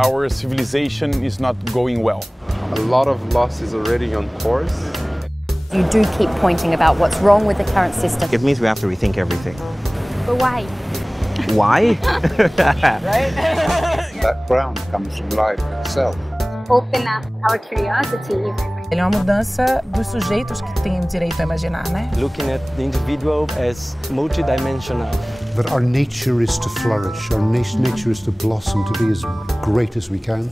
our civilization is not going well. A lot of loss is already on course. You do keep pointing about what's wrong with the current system. It means we have to rethink everything. But why? Why? That ground comes from life itself. Open up our curiosity. Ele é uma mudança dos sujeitos que têm o direito a imaginar, né? Looking at the individual as multidimensional. That our nature is to flourish, our nature is to blossom, to be as great as we can.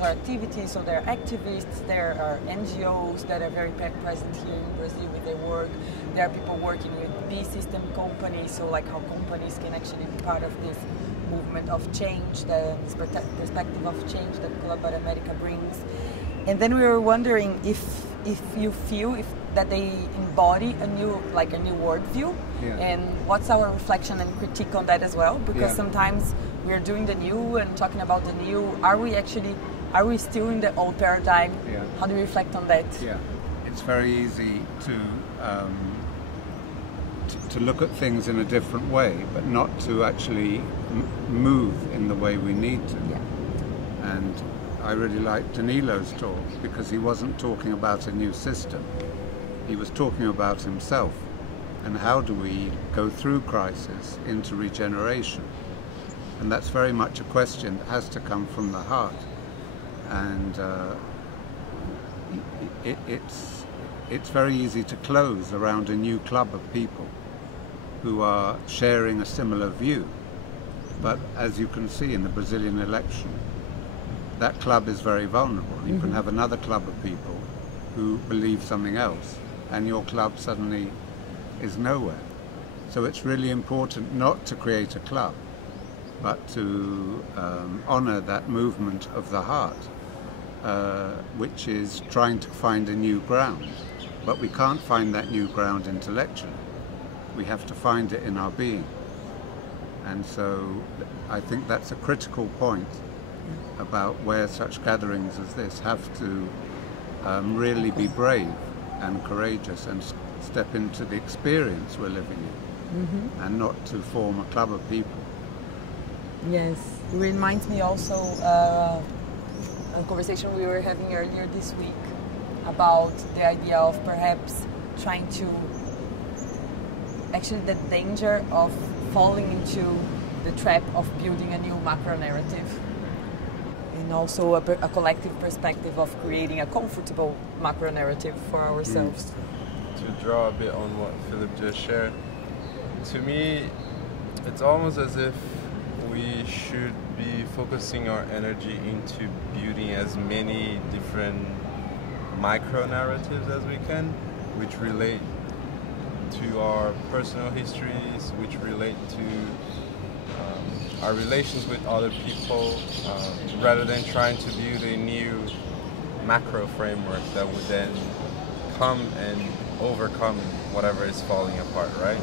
Or activities, so there are activists, there are NGOs that are very present here in Brazil with their work. There are people working with B-system companies, so like how companies can actually be part of this movement of change, this perspective of change that Club America brings. And then we were wondering if you feel that they embody a new worldview, and what's our reflection and critique on that as well, because sometimes we are doing the new and talking about the new. Are we still in the old paradigm? How do we reflect on that? It's very easy to look at things in a different way, but not to actually move in the way we need to. And I really liked Danilo's talk because he wasn't talking about a new system. He was talking about himself and how do we go through crisis into regeneration. And that's very much a question that has to come from the heart. And it's very easy to close around a new club of people who are sharing a similar view. But as you can see in the Brazilian election, that club is very vulnerable. You can have another club of people who believe something else, and your club suddenly is nowhere. So it's really important not to create a club, but to honor that movement of the heart, which is trying to find a new ground. But we can't find that new ground intellectually. We have to find it in our being. And so I think that's a critical point about where such gatherings as this have to really be brave and courageous and step into the experience we're living in, and not to form a club of people. Yes, it reminds me also a conversation we were having earlier this week about the idea of perhaps trying to, actually the danger of falling into the trap of building a new macro narrative, and also a collective perspective of creating a comfortable macro narrative for ourselves. To draw a bit on what Philip just shared, to me it's almost as if we should be focusing our energy into building as many different micro-narratives as we can, which relate to our personal histories, which relate to our relations with other people, rather than trying to build a new macro framework that would then come and overcome whatever is falling apart, right?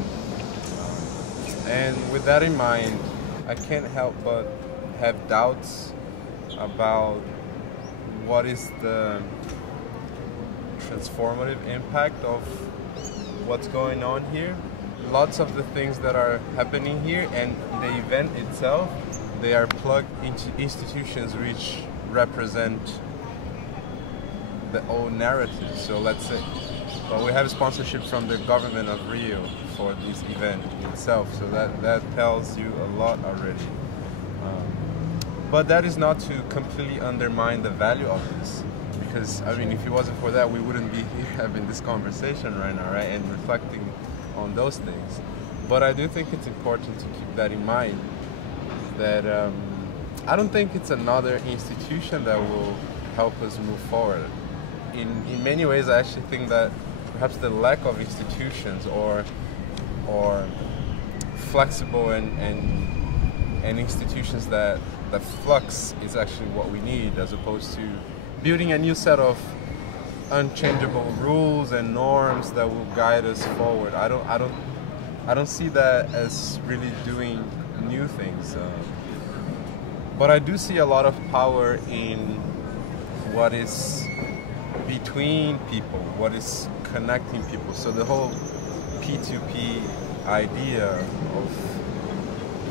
And with that in mind, I can't help but have doubts about what is the transformative impact of what's going on here. Lots of the things that are happening here and the event itself, they are plugged into institutions which represent the old narrative. So let's say, well, we have sponsorship from the government of Rio for this event itself, so that tells you a lot already. But that is not to completely undermine the value of this, because I mean, if it wasn't for that, we wouldn't be here having this conversation right now, right, and reflecting on those things. But I do think it's important to keep that in mind, that I don't think it's another institution that will help us move forward. In many ways, I actually think that we perhaps the lack of institutions or flexible and institutions that flux is actually what we need, as opposed to building a new set of unchangeable rules and norms that will guide us forward. I don't see that as really doing new things. But I do see a lot of power in what is between people, what is connecting people. So the whole P2P idea of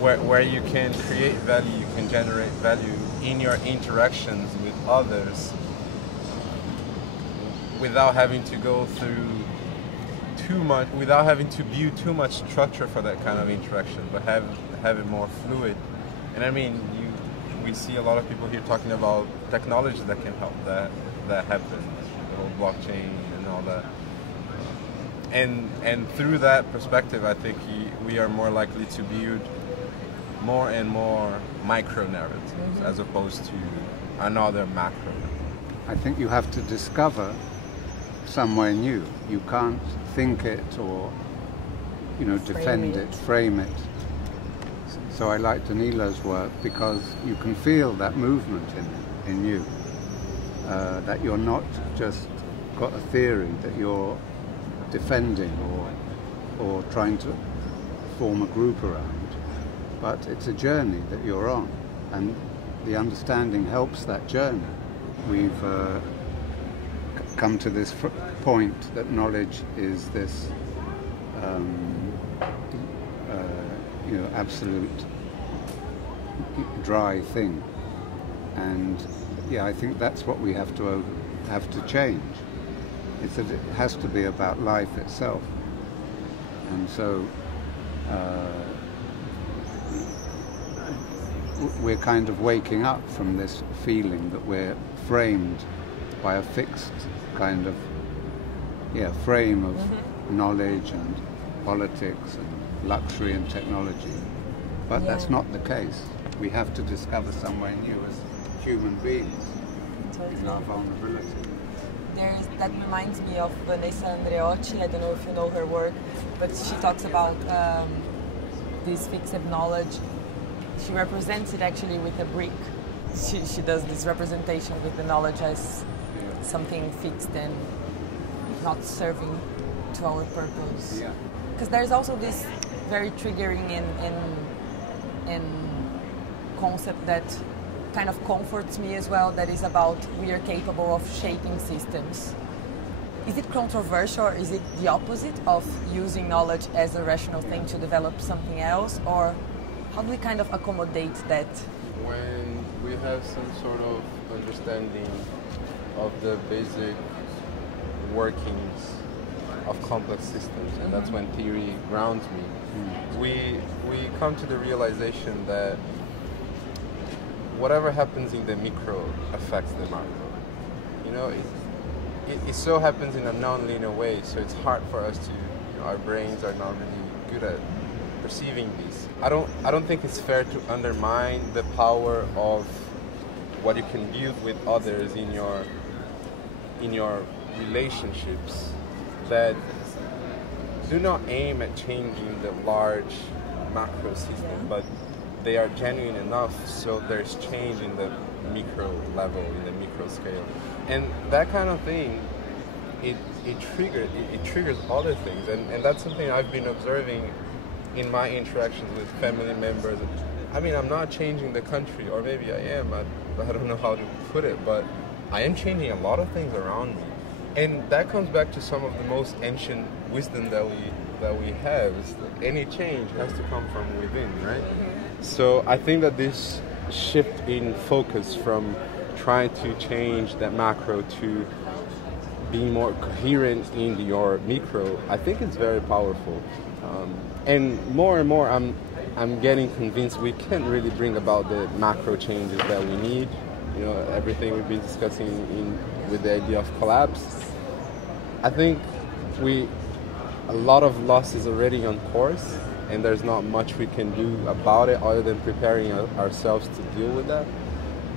where you can create value, you can generate value in your interactions with others without having to go through too much, without having to build too much structure for that kind of interaction, but have it more fluid. And I mean, we see a lot of people here talking about technologies that can help that happen, the whole blockchain and all that. And through that perspective, I think we are more likely to build more and more micro narratives as opposed to another macro. I think you have to discover somewhere new. You can't think it or, defend it, frame it. So I like Danilo's work because you can feel that movement in you, that you're not just got a theory that you're defending or trying to form a group around, but it's a journey that you're on, and the understanding helps that journey. We've come to this point that knowledge is this absolute dry thing, and I think that's what we have to change. It's that it has to be about life itself, and so we're kind of waking up from this feeling that we're framed by a fixed kind of frame of knowledge and politics and luxury and technology. But that's not the case. We have to discover somewhere new as human beings in our vulnerability. That reminds me of Vanessa Andreotti. I don't know if you know her work, but she talks about this fixed knowledge. She represents it actually with a brick. She does this representation with the knowledge as something fixed and not serving to our purpose. Because there's also this very triggering in concept that kind of comforts me as well, that is about we are capable of shaping systems. Is it controversial, or is it the opposite of using knowledge as a rational thing to develop something else, or how do we kind of accommodate that? When we have some sort of understanding of the basic workings of complex systems, and that's when theory grounds me, we come to the realization that whatever happens in the micro affects the macro. It so happens in a non-linear way, so it's hard for us to, our brains are not really good at perceiving these. I don't think it's fair to undermine the power of what you can build with others in your relationships that do not aim at changing the large macro system, but they are genuine enough so there's change in the micro level, in the micro scale. And that kind of thing, it triggers other things, and that's something I've been observing in my interactions with family members. I mean, I'm not changing the country, or maybe I am, I don't know how to put it, but I am changing a lot of things around me. And that comes back to some of the most ancient wisdom that we have, is that any change has to come from within, right? So I think that this shift in focus from trying to change that macro to being more coherent in your micro, I think it's very powerful. And more, I'm getting convinced we can't really bring about the macro changes that we need. Everything we've been discussing with the idea of collapse. I think a lot of loss is already on course, and there's not much we can do about it other than preparing ourselves to deal with that.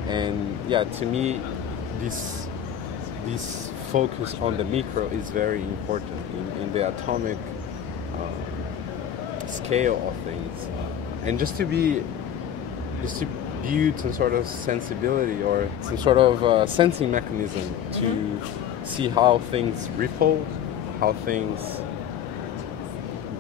And to me, this focus on the micro is very important in the atomic scale of things, and just to build some sort of sensibility or some sort of sensing mechanism to see how things ripple, how things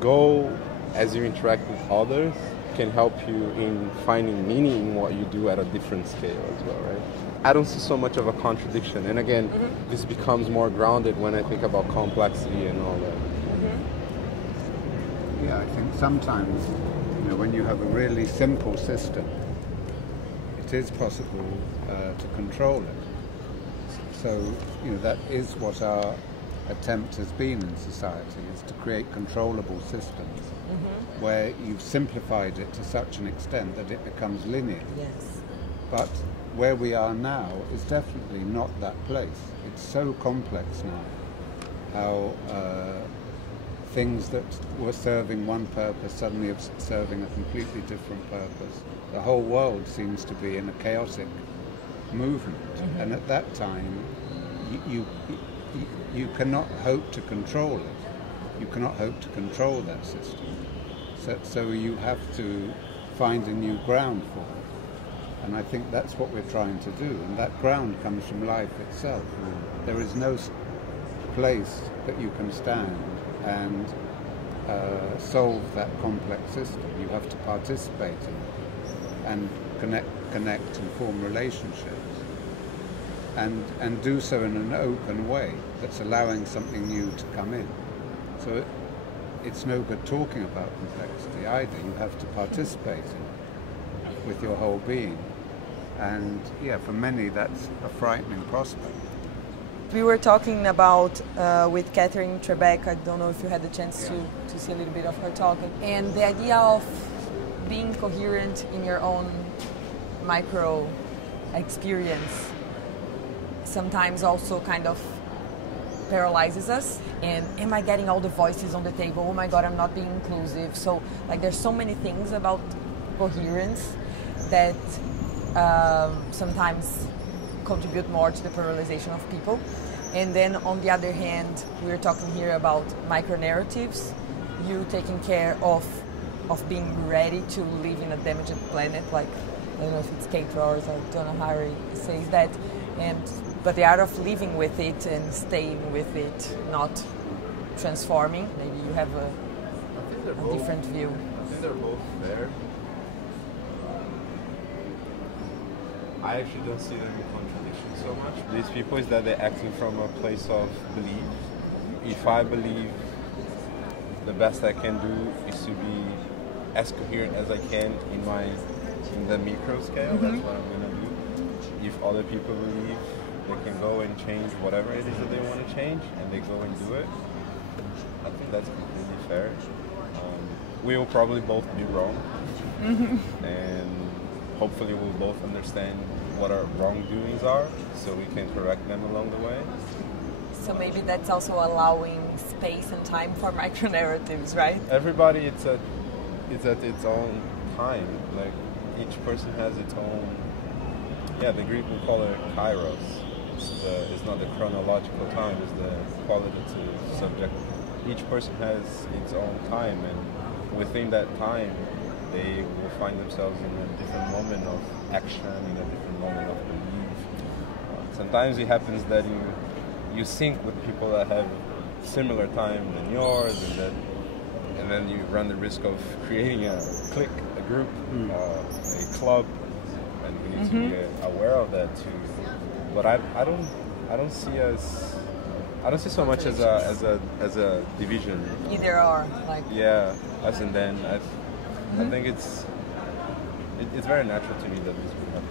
go as you interact with others, can help you in finding meaning in what you do at a different scale as well, right? I don't see so much of a contradiction, and again, this becomes more grounded when I think about complexity and all that. Yeah, I think sometimes, when you have a really simple system, it is possible to control it. So, that is what our attempt has been in society, is to create controllable systems where you've simplified it to such an extent that it becomes linear. Yes. But where we are now is definitely not that place. It's so complex now, how things that were serving one purpose suddenly are serving a completely different purpose. The whole world seems to be in a chaotic movement, and at that time you cannot hope to control it. You cannot hope to control that system. So you have to find a new ground for it. And I think that's what we're trying to do. And that ground comes from life itself. There is no place that you can stand and solve that complex system. You have to participate in it and connect and form relationships. And do so in an open way that's allowing something new to come in. So it's no good talking about complexity either. You have to participate in it with your whole being. And yeah, for many that's a frightening prospect. We were talking about with Catherine Trebek, I don't know if you had the chance to see a little bit of her talk, and the idea of being coherent in your own micro experience sometimes also kind of paralyzes us. And am I getting all the voices on the table? Oh my God, I'm not being inclusive. So like there's so many things about coherence that sometimes contribute more to the pluralization of people. And then on the other hand, we're talking here about micro-narratives, you taking care of being ready to live in a damaged planet, like, I don't know if it's Kate Rowers or Donna Harry says that, but the art of living with it and staying with it, not transforming. Maybe you have a different view. I think they're both there. I actually don't see them in contradiction so much. These people is that they're acting from a place of belief. If I believe the best I can do is to be as coherent as I can in the micro scale, that's what I'm gonna do. If other people believe they can go and change whatever it is that they want to change, and they go and do it, I think that's completely fair. We will probably both be wrong, and hopefully we'll both understand what our wrongdoings are, so we can correct them along the way. So maybe that's also allowing space and time for micro-narratives, right? Everybody, it's at its own time. Like, each person has its own, the Greek would call it kairos. It's not the chronological time, it's the qualitative subject. Each person has its own time, and within that time, they will find themselves in a different moment of action, in a different moment of belief. Sometimes it happens that you sync with people that have similar time than yours, and then you run the risk of creating a clique, a group, a club, and we need to be aware of that too. But I don't see so much as a division. Either or, like. Yeah, us and then. I think it's very natural to me that these people